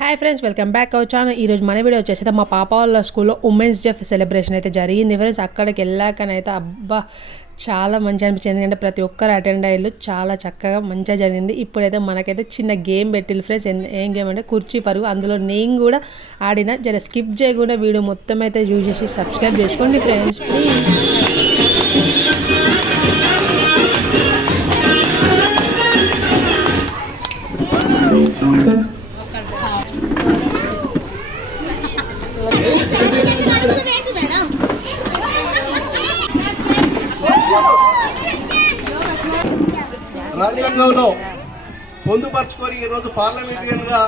Hi friends, welcome back our channel. ఈరోజు మన video వచ్చేసి మా పాప వాళ్ళ స్కూల్లో ఉమెన్స్ డే సెలబ్రేషన్ అయితే జరిగింది ఫ్రెండ్స్. అక్కడికి వెళ్ళాకనైతే అబ్బా చాలా మంచిగా అనిపించింది. ఎందుకంటే ప్రతి ఒక్కరు అటెండ్ అయ్యారు, చాలా చక్కగా మంచిగా జరిగింది. ఇప్పుడైతే మనకైతే చిన్న గేమ్ పెట్టిల్లు ఫ్రెండ్స్. ఏం గేమ్ అంటే కుర్చీ పరుగు. అందులో నేను కూడా ఆడిన, జర స్కిప్ చేయకుండా వీడియో మొత్తం అయితే చూసేసి సబ్స్క్రైబ్ చేసుకోండి ఫ్రెండ్స్ ప్లీజ్. రాజ్యాంగంలో పొందుపరుచుకొని ఈరోజు పార్లమెంటరీయన్ గా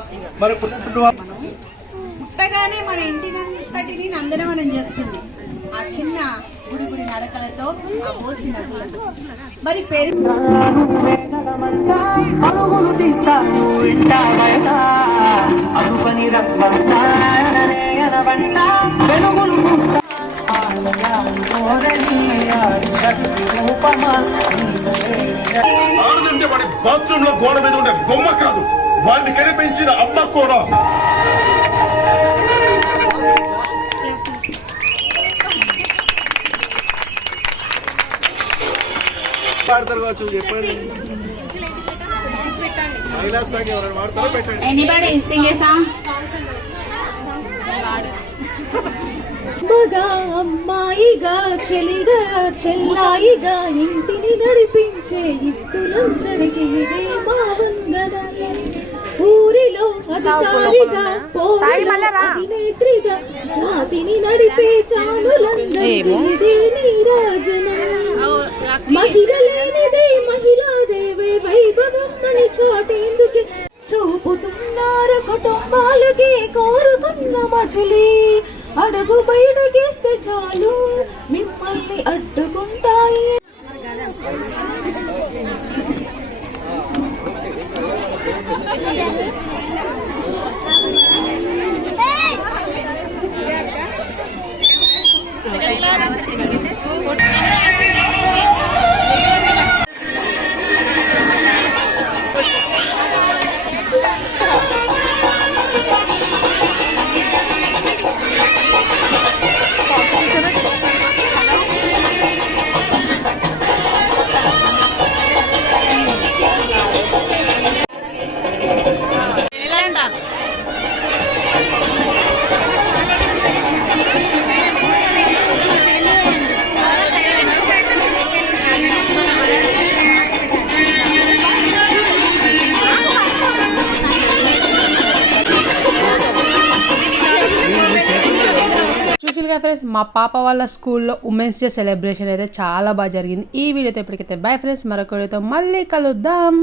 మరి పుట్టగానే మన ఇంటినంతటిని నందనవనం చేస్తుంది ఆ చిన్న గుడి గుడి నడకలతో ఆ పోసిన మరి ఆడదంటే వాడి బాత్రూమ్ లో గోడ మీద ఉండే బొమ్మ కాదు, వాడిని కనిపించిన అమ్మ కూడా. పాడతారు కావచ్చు, చెప్పండి. మహిళా శాఖ ఎవరైనా వాడతారో పెట్టండి. అమ్మాయిగా చెలిగా చెల్లాయిగా ఇంటిని నడిపించే ఇత్తులందరికీ ఇదే మా వందనం. ఊరిలో అధికారిగా అభినేత్రిగా జాతిని నడిపే చాలులందరికీ ఇదే నీరాజనం. మహిళ లేనిదే మహిళాదేవే వైభవం అని చాటేందుకే చూపుతున్నారు కుటుంబాలకి కోరుకున్న మజిలీ. అడుగు బయటకేస్తే చాలు మిమ్మల్ని అడ్డుకుంటాయి. చూసిగా ఫ్రెండ్స్, మా పాప వాళ్ళ స్కూల్లో ఉమెన్స్ డే సెలబ్రేషన్ అయితే చాలా బాగా జరిగింది. ఈ వీడియోతో ఇప్పటికైతే బై ఫ్రెండ్స్, మరొక వీడియోతో మళ్ళీ కలుద్దాం.